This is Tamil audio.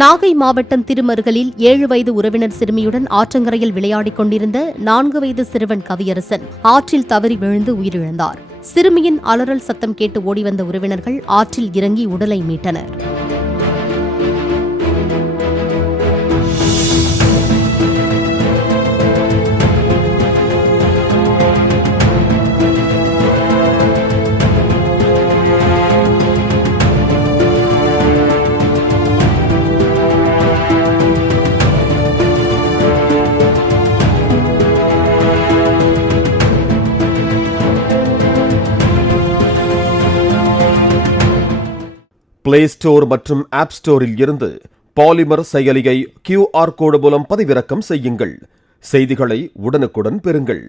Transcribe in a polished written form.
நாகை மாவட்டம் திருமருகலில் 7 வயது உறவினர் சிறுமியுடன் ஆற்றங்கரையில் விளையாடிக் கொண்டிருந்த 4 வயது சிறுவன் கவியரசன் ஆற்றில் தவறி விழுந்து உயிரிழந்தார். சிறுமியின் அலறல் சத்தம் கேட்டு ஓடிவந்த உறவினர்கள் ஆற்றில் இறங்கி உடலை மீட்டனர். பிளே ஸ்டோர் மற்றும் ஆப் ஸ்டோரில் இருந்து பாலிமர் செயலியை QR கோடு மூலம் பதிவிறக்கம் செய்யுங்கள். செய்திகளை உடனுக்குடன் பெறுங்கள்.